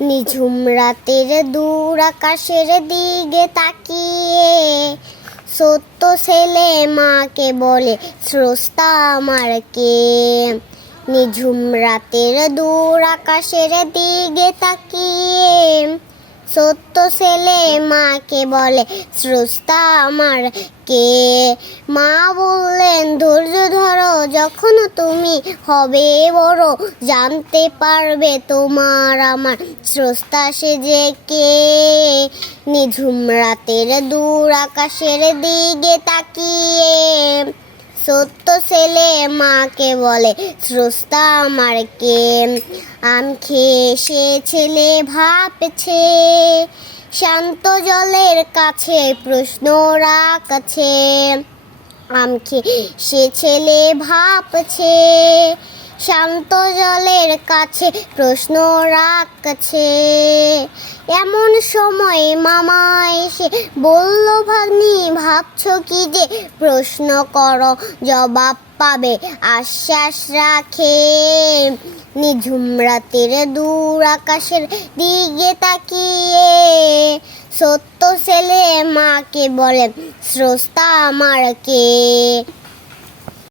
নিঝুম রাতের দূর আকাশের দিকে তাকিয়ে সত্য ছেলে মাকে বলে, স্রষ্টা আমার কে? নিঝুম রাতের দূর আকাশের দিকে তাকিয়ে সত্য ছেলে মাকে বলে, স্রষ্টা আমার কে? মা বললেন, ধৈর্য ধরো, যখন তুমি হবে বড় জানতে পারবে তোমার আমার স্রষ্টা সে যে কে। নিঝুম রাতের দূর আকাশের দিকে তাকিয়ে সত্য ছেলে মাকে বলে, স্রষ্টা আমার কে? আম খেয়ে সে ছেলে ভাবছে, শান্ত জলের কাছে প্রশ্ন রাখছে। আম খেয়ে সে ছেলে ভাবছে, শান্ত জলের কাছে প্রশ্ন রাখছে। এমন সময় মামা এসে বলল, ভাগ্নি ভাবছো কি যে? প্রশ্ন করো, জবাব পাবে আশ্বাস রাখে। নিঝুম রাতের দূর আকাশের দিকে তাকিয়ে সত্য ছেলে মাকে বলে, স্রষ্টা আমার কে?